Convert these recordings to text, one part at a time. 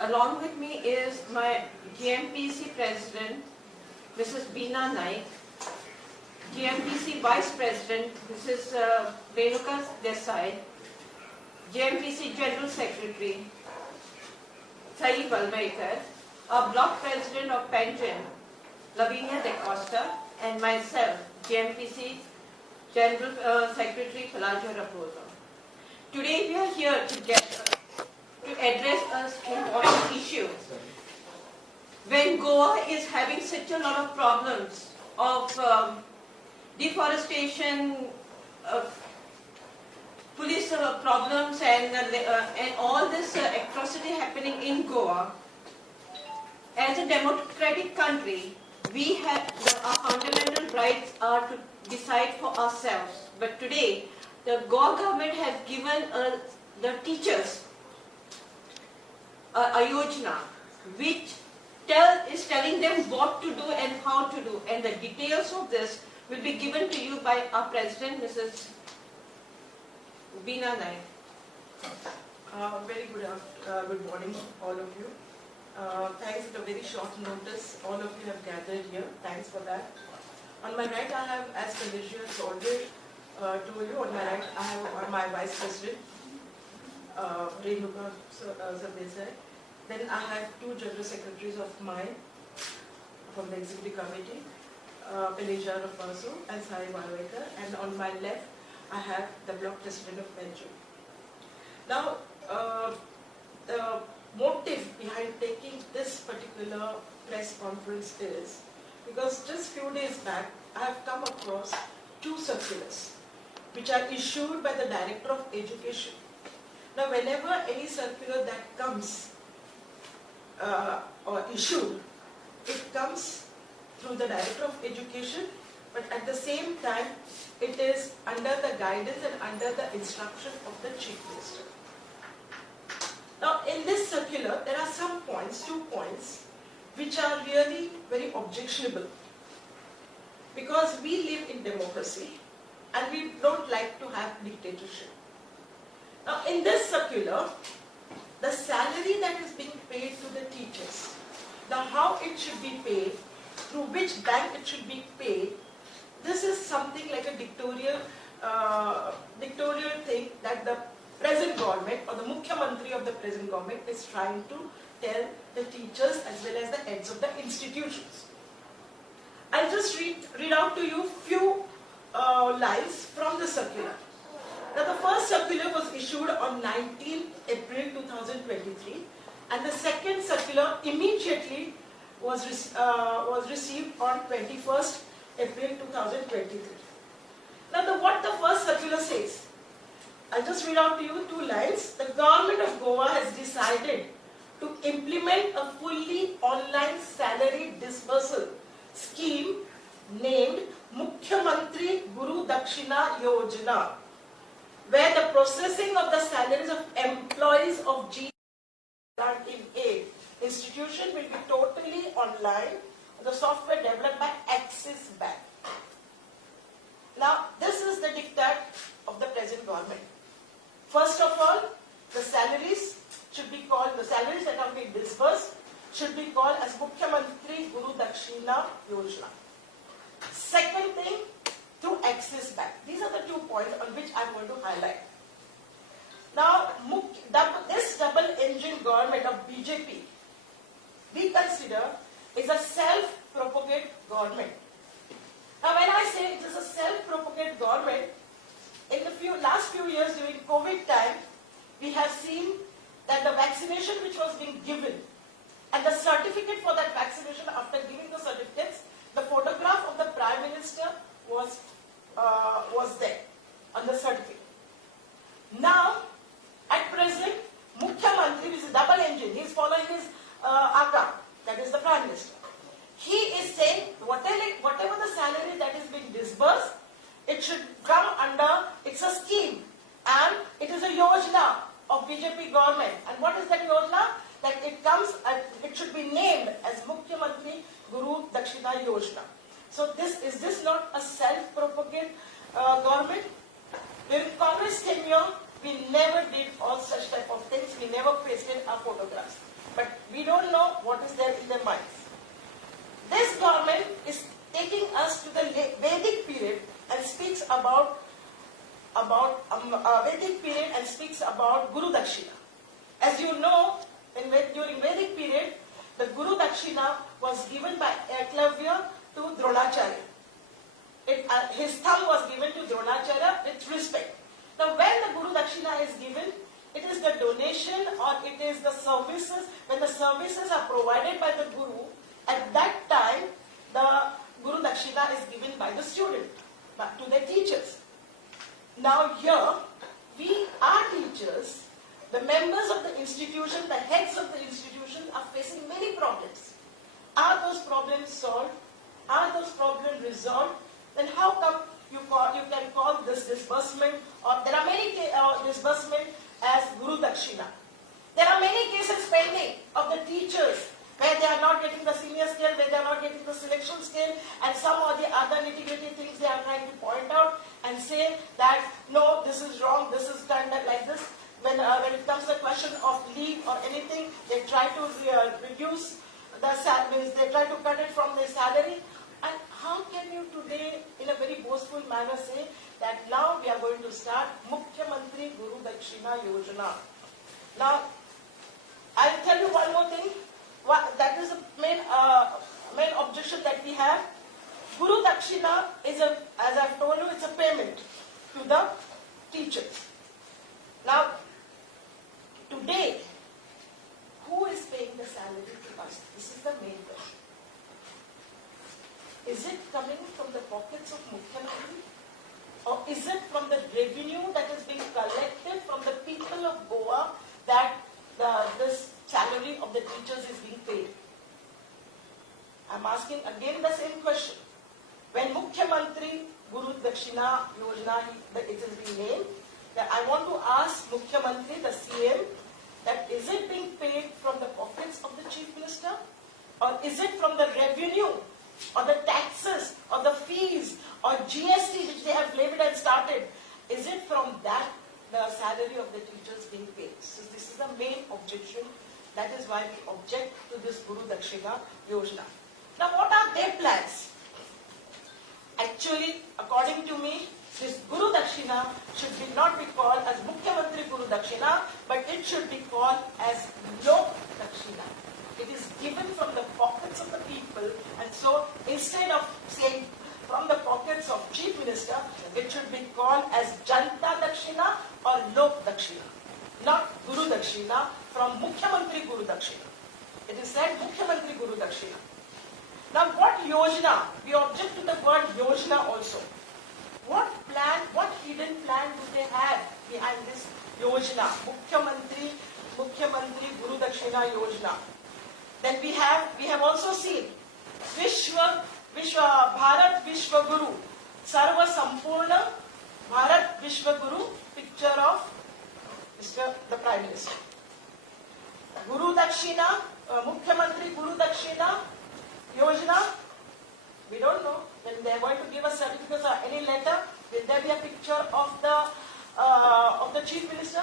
Along with me is my GMPC President, Mrs. Beena Naik, GMPC Vice President, Mrs. Beena Desai, GMPC General Secretary, Sai Valmaikar, our Block President of Pension, Lavinia De Costa, and myself, GMPC General Secretary Pelagia Raposo. Today we are here together to address an important issue. When Goa is having such a lot of problems of deforestation, police problems, and all this atrocity happening in Goa, as a democratic country, we have our fundamental rights are to decide for ourselves. But today, the Goa government has given the teachers a Yojana, which is telling them what to do and how to do. And the details of this will be given to you by our President, Mrs. Beena Naik. Very good morning, all of you. Thanks at a very short notice, all of you have gathered here. Thanks for that. On my right, I have, as Pelagia has already told you, on my right, I have my Vice President, Renuka Sabesai. Then I have two General Secretaries of mine from the Executive Committee, Pelagia Raposo and Sai Valmaikar. And on my left, I have the Block President of Pension. Now, the motive behind taking this particular press conference is because just few days back I have come across two circulars which are issued by the Director of Education. Now whenever any circular that comes or issued, it comes through the Director of Education, but at the same time it is under the guidance and under the instruction of the Chief Minister. Now, in this circular, there are some points, 2 points, which are really very objectionable. Because we live in democracy and we don't like to have dictatorship. Now, in this circular, the salary that is being paid to the teachers, now how it should be paid, through which bank it should be paid, this is something like a dictatorial thing that the present government or the Mukhyamantri of the present government is trying to tell the teachers as well as the heads of the institutions. I'll just read out to you few lines from the circular. Now the first circular was issued on 19th April 2023 and the second circular immediately was received on 21st April 2023. Now what the first circular says, I'll just read out to you 2 lines. The government of Goa has decided to implement a fully online salary disbursal scheme named Mukhyamantri Gurudakshina Yojana, where the processing of the salaries of employees of GA institution will be totally online. The software developed by Axis Bank. Now, this is the diktat of the present government. First of all, the salaries should be called, the salaries that are being disbursed should be called as Mukhyamantri Gurudakshina Yojana. Second thing, through Axis Bank. These are the 2 points on which I am going to highlight. Now, this double-engine government of BJP, we consider is a self-propagate government. Now, when I say it is a self-propagate government, in the last few years during COVID time, we have seen that the vaccination which was being given and the certificate for that vaccination, after giving the certificates, the photograph of the Prime Minister was there on the certificate. Now, at present, Mukhyamantri, which is double engine, he is following his Aka, that is the Prime Minister. He is saying whatever the salary that is being disbursed, it should come under, it's a scheme and it is a Yojana of BJP government. And what is that Yojana? That it should be named as Mukhyamantri Gurudakshina Yojana. So is this not a self-propagate government? During Congress tenure, we never did all such type of things. We never pasted our photographs. but we don't know what is there in their minds. This government is taking us to the Vedic period and speaks about Vedic period and speaks about Gurudakshina. As you know, during Vedic period, the Gurudakshina was given by Eklavya to Dronacharya. His thumb was given to Dronacharya with respect. Now, when the Gurudakshina is given, it is the donation or it is the services. When the services are provided by the Guru, at that time, the Gurudakshina is given by the student to their teachers. Now here, we are teachers, the members of the institution, the heads of the institution are facing many problems. Are those problems solved? Are those problems resolved? Then how come you can call this disbursement, or there are many disbursement as Gurudakshina. There are many cases pending of the teachers where they are not getting the senior scale, where they are not getting the selection scale, and some or the other nitty-gritty things they are trying to point out and say that, no, this is wrong, this is done like this. When it comes to the question of leave or anything, they try to reduce the salaries, they try to cut it from their salary. And how can you today, in a very boastful manner, say that now we are going to start Mukhyamantri Gurudakshina Yojana? Now, I'll tell you one more thing. That is the main objection that we have. Gurudakshina is as I've told you, it's a payment to the teachers. Now, today, who is paying the salary to us? This is the main question. Is it coming from the pockets of Mukhyamantri? Or is it from the revenue that is being collected from the people of Goa that this salary of the teachers is being paid? I'm asking again the same question. When Mukhyamantri Gurudakshina Yojana, it is being named, that I want to ask Mukhyamantri, the CM, that is it being paid from the pockets of the Chief Minister? Or is it from the revenue, or the taxes, or the fees, or GST which they have levied and started? Is it from that the salary of the teachers being paid? So this is the main objection. That is why we object to this Gurudakshina Yojana. Now, what are their plans? Actually, according to me, this Gurudakshina should not be called as Mukhyamantri Gurudakshina, but it should be called as Lokdakshina. It is given from the pockets of the people, and so instead of saying from the pockets of Chief Minister, it should be called as Janta Dakshina or Lokdakshina, not Gurudakshina from Mukhyamantri Gurudakshina. It is said Mukhyamantri Gurudakshina. Now, what Yojana? We object to the word Yojana also. What plan, what hidden plan do they have behind this Yojana? Mukhyamantri Gurudakshina Yojana. Then we have also seen Bharat Vishwa Guru, Sarva Sampurna Bharat Vishwa Guru, picture of the Prime Minister. Guru Dakshina, Mukhyamantri Guru Dakshina Yojana, we don't know. When they are going to give us certificates or any letter, will there be a picture of the Chief Minister?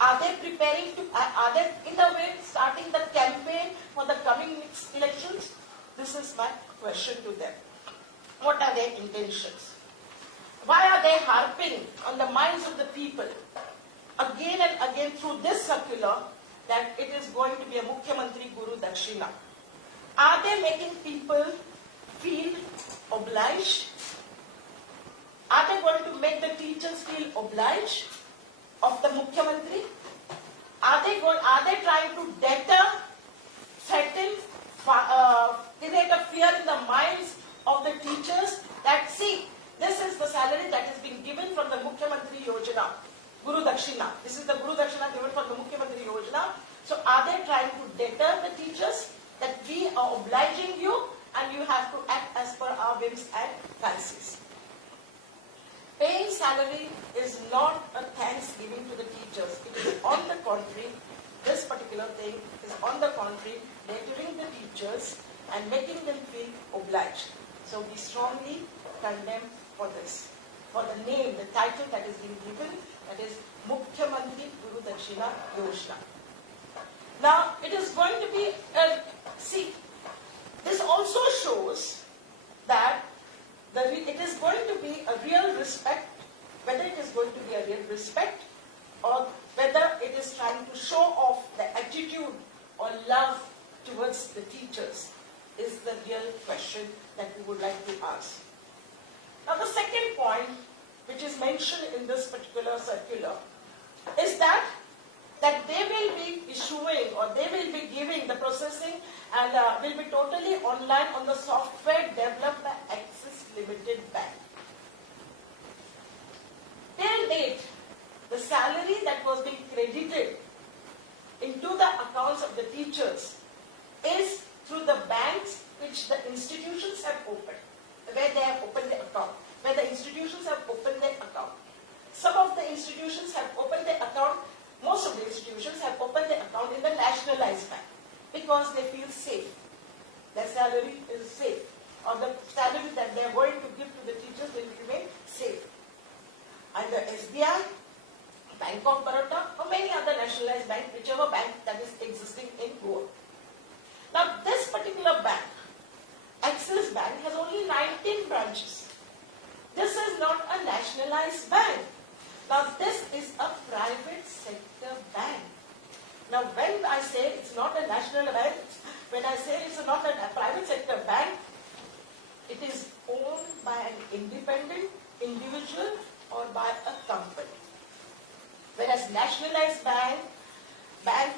Are they preparing to, are they in a way starting the campaign for the coming next elections? This is my question to them. What are their intentions? Why are they harping on the minds of the people again and again through this circular that it is going to be a Mukhyamantri Gurudakshina? Are they making people feel obliged? Are they going to make the teachers feel obliged of the Mukhyamantri? Are they trying to deter, threaten, create a fear in the minds of the teachers that, see, this is the salary that is being given from the Mukhyamantri Yojana, Gurudakshina. This is the Gurudakshina given from the Mukhyamantri Yojana. So are they trying to deter the teachers that we are obliging you and you have to act as per our whims and fancies? Paying salary is not a thanksgiving to the teachers. It is on the contrary, this particular thing is on the contrary, deterring the teachers and making them feel obliged. So we strongly condemn for this, for the name, the title that is being given, that is Mukhyamantri Gurudakshina Yojana. Now, it is going to be, see, this also shows that it is going to be a real respect, whether it is going to be a real respect or whether it is trying to show off the attitude or love towards the teachers is the real question that we would like to ask. Now, the second point, which is mentioned in this particular circular, is that they will be issuing or they will be giving the processing and will be totally online on the software developed by Axis Limited Bank. Till date, the salary that was being credited into the accounts of the teachers is through the banks which the institutions have opened, where they have opened the account, where the institutions have opened their account. Some of the institutions have opened their account, most of the institutions have opened their account in the nationalized bank because they feel safe. Their salary is safe, or the salary that they are going to give to the teachers will remain safe. Either SBI, Bank of Baroda, or many other nationalized banks, whichever bank that is existing in Goa. Now, this particular bank, Axis Bank, has only 19 branches. This is not a nationalized bank. Now, this is a private sector bank. Now, when I say it's not a national bank, when I say it's not a private sector bank, it is owned by an independent individual or by a company. Whereas nationalized bank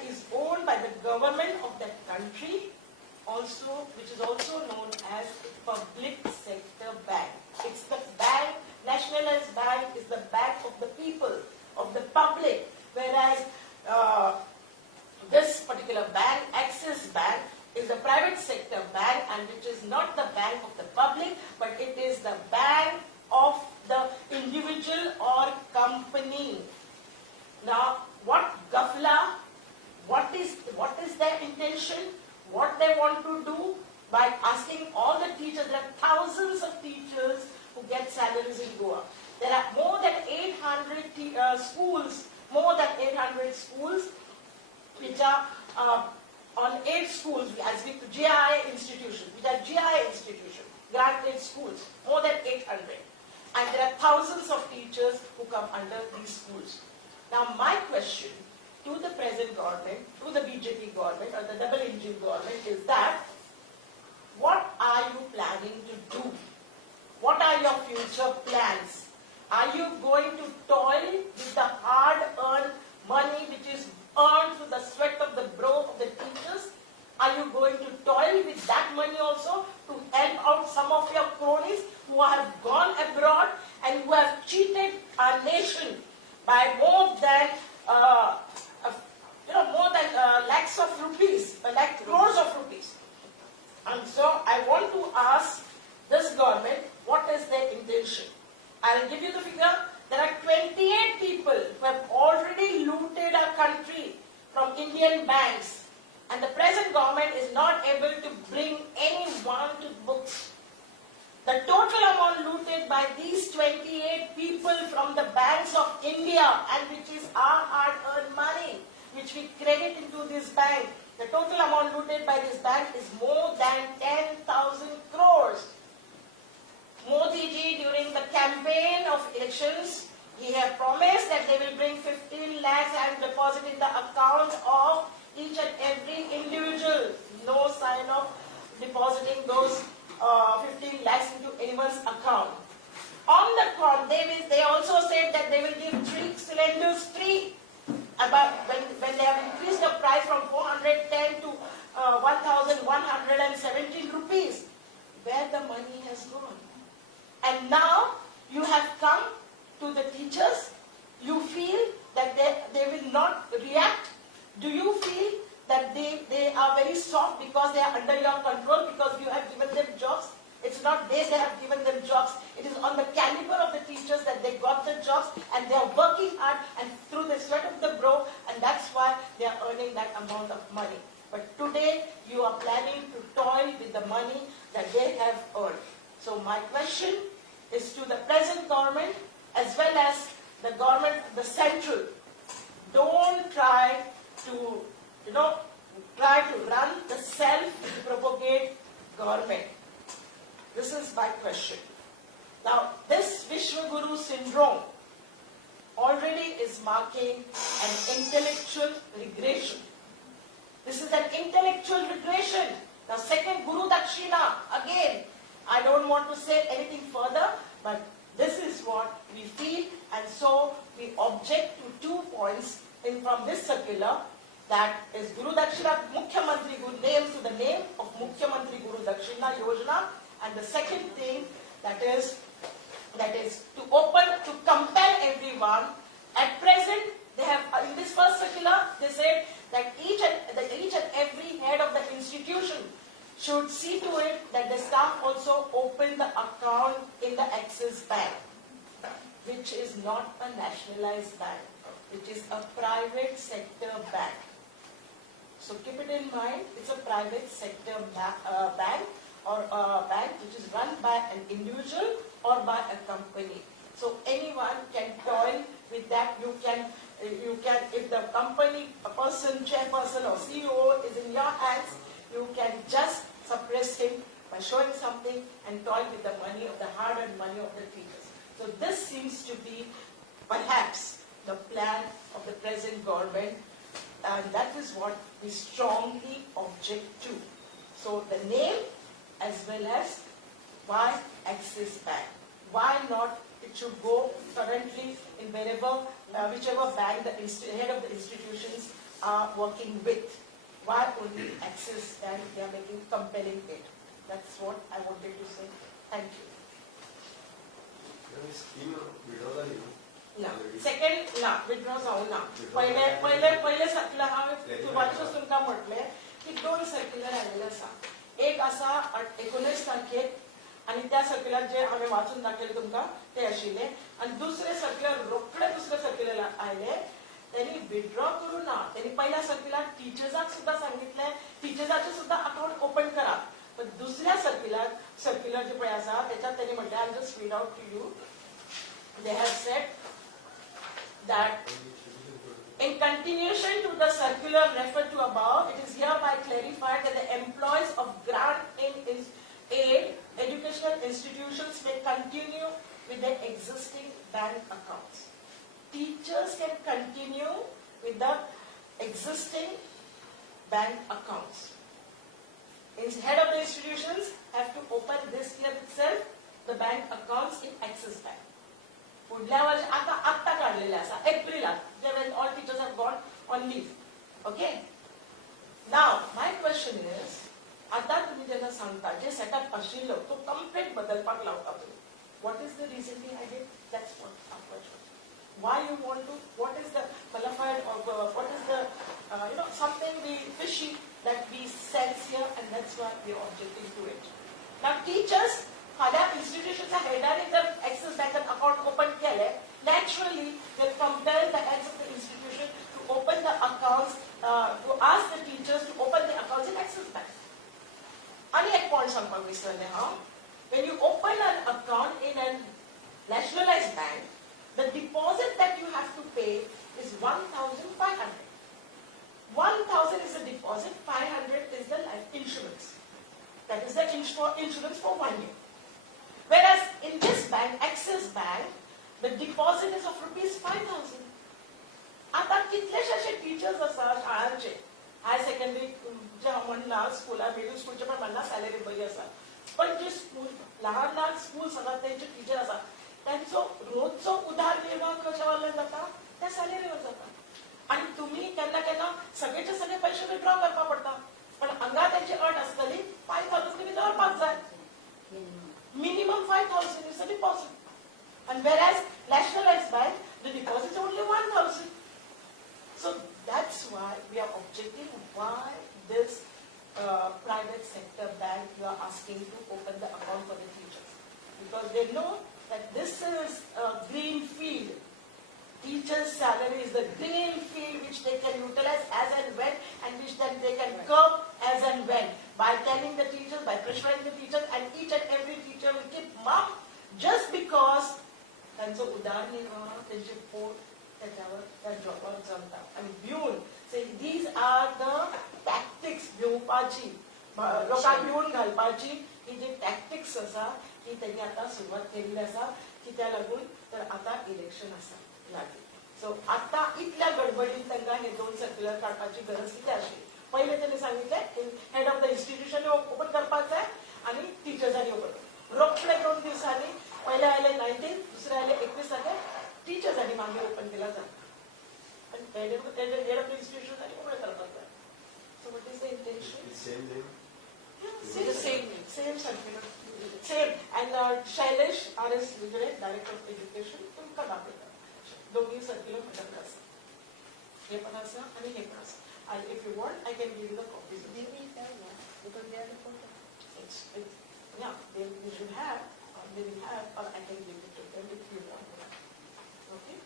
is owned by the government of that country, also, which is also known as a public sector bank. It's the bank, nationalized bank is the bank of the people, of the public, whereas this particular bank, Axis Bank, is a private sector bank and which is not the bank of the public, but it is the bank of the individual or company. Now, what Gafla, what is their intention? What they want to do by asking all the teachers? There are thousands of teachers who get salaries in Goa. There are more than 800 schools, which are on 8 schools, as we GI institutions, which are GI institutions, grant-aid schools, more than 800. And there are thousands of teachers who come under these schools. Now, my question to the present government, to the BJP government or the double engine government is that, what are you planning to do? What are your future plans? Are you going to toil with the hard-earned money which is earned through the sweat of the brow of the teachers? Are you going to toil with that money also to help out some of your cronies who have gone abroad and who have cheated our nation by more than lakhs of rupees, crores of rupees? And so I want to ask this government, what is their intention? I'll give you the figure. There are 28 people who have already looted our country from Indian banks, and the present government is not able to bring anyone to books. The total amount looted by these 28 people from the banks of India, and which is our hard-earned money, which we credit into this bank, the total amount looted by this bank is more than 10,000 crores. Modi ji, during the campaign of elections, he had promised that they will bring 15 lakhs and deposit in the account of each and every individual. No sign of depositing those 15 lakhs into anyone's account. On the contrary, they also said that they will give 3 cylinders free. About when they have increased the price from 410 to 1,117 rupees, where the money has gone. And now you have come to the teachers, you feel that they will not react. Do you feel that they are very soft because they are under your control, because you have given them jobs? It's not they have given them jobs. It is on the caliber of the teachers that they got the jobs, and they are working hard and through the sweat of the brow, and that's why they are earning that amount of money. But today you are planning to toil with the money that they have earned. So my question is to the present government as well as the government, the central. Don't try to, try to run the self-propagate government? This is my question. Now, this Vishwaguru syndrome already is marking an intellectual regression. This is an intellectual regression. Now, second Gurudakshina, again, I don't want to say anything further, but this is what we feel, and so we object to 2 points from this circular, that is Gurudakshina Mukhyamantri Guru, name to the name of Mukhyamantri Gurudakshina Yojana, and the second thing that is to compel everyone. At present, they have in this first circular they said that each and every head of the institution should see to it that the staff also open the account in the Axis Bank, which is not a nationalized bank, which is a private sector bank. So keep it in mind, it's a private sector bank, or a bank which is run by an individual or by a company. So anyone can toil with that. You can, if the company, a person, chairperson or CEO is in your hands, you can just suppress him by showing something and toil with the money of the hard-earned money of the teachers. So this seems to be perhaps the plan of the present government, and that is what we strongly object to. So the name as well as why Axis Bank? Why not it should go currently in whichever bank the head of the institutions are working with? Why only Axis Bank they are making compelling it? That's what I wanted to say. Thank you. Second ना withdraw जाऊ ना पहिले circular हांवें सुरवातेसून तुमकां म्हटलें की 2 circular आयिल्ले आसा. एक आसा 19 तारखेक आनी त्या सर्क्युलर जे हांवें वाचून दाखयले तुमकां ते आशिल्ले, आनी दुसरे सर्क्युलर रोखडे दुसरे सर्क्युलर आयले. त्यांनी विड्रॉ करू ना. त्यांनी पहिल्या सर्क्युलर टीचर्साक सुद्धा सांगितले टीचर्साचे सुद्धा अकाउंट ओपन करा. पण दुसऱ्या सर्क्युलर जे पळय आसा त्याच्यात त्यांनी म्हटले, I just read out to you. They have said that in continuation to the circular referred to above, it is hereby clarified that the employees of granting aid educational institutions may continue with their existing bank accounts. Teachers can continue with the existing bank accounts. Head of the institutions have to open this year itself the bank accounts in Axis Bank. पुढल्या वर्षी आता काढलेले असा एप्रिलात, when all teachers have gone on leave. Okay? Now, my question is, आता तुम्ही जेव्हा सांगता जे setup आशिल्लो तो कंप्लीट बदलपाक लावता तुम्ही. What is the reason behind it? That's what our question. Why you want to? What is the qualified or what is the something fishy that we sense here, and that's why we are objecting to it. Now, teachers. फाल्या इन्स्टिट्यूशनच्या हेडांनी जर axis बँकेत account open केले, naturally they compel the heads of the institution to open the accounts, to ask the teachers to open the accounts in Axis Bank. आणि एक point सांगपाक विसरले हांव. When you open an account in a nationalized bank, the deposit that you have to pay is 1,500. 1,000 is the deposit, 500 is the life insurance. That is the insurance for 1 year. Whereas in this bank, Axis Bank, the deposit is of ₹5,000. आता कितलेशे असे teachers आसात शाळांचे, हाय secondary म्हणना स्कुला middle स्कूलचे पण म्हणना salary बरी आसा, पण जे स्कूल ल्हान स्कूल्स आसात तेंचे टीचर आसा त्यांचो रोजचो उदरनिर्वाह कशा वरल्यान जाता, त्या सॅलरीवर जाता. आणि तुम्ही केन्ना केन्ना सगळेचे सगळे पैसे विड्रॉ करपाक पडटा, पण हांगा त्यांची अट आसतली 5,000 तुम्ही दवरपाक जाय. Minimum 5,000 is the deposit. And whereas nationalized bank, the deposit is only 1,000. So that's why we are objecting why this private sector bank you are asking to open the account for the teachers. Because they know that this is a green field. Teachers' salary is the green field which they can utilize as and when, and which then they can curb as and when by telling the teachers, by pressuring the teachers, and each and every teacher will keep mum just because त्यांचो उदरनिर्वाह त्यांचे pot त्याच्यावर त्या जॉबवर जमता. आणि भिवून say these are the tactics दिवपाची लोकांक घेऊन घालपाची ही जी टॅक्टिक्स आसा ही त्यांनी आता सुरुवात केलेली आसा कित्या लागून तर आता इलेक्शन आसा लागीं सो आता इतल्या गडबडीन तांकां हे 2 सर्क्युलर काडपाची गरज कित्याक आशिल्ली पहिले त्यांनी सांगितलें head of the institution open करपाक जाय आनी टिचर्सांनी ओपन रोखडे 2 दिवसांनी पहिले आयले 19 दुसरे आयले 21 तारखेर टिचर्सांनी मागीर ओपन केला जाय आनी हेड ऑफ द इन्स्टिट्यूशनांनी ओपन करपाक जाय so what is the intention Same circular. Same. And Shailesh, RS Lieutenant, Director of Education, तुमका दाखयता. दोन्ही circular madam आसा. हे पण आसा आणि हे पण आसा. And if you want, I can give you the copies. They will tell that because they are the photo. Yeah, they should have, or I can give it to them if you want. Okay.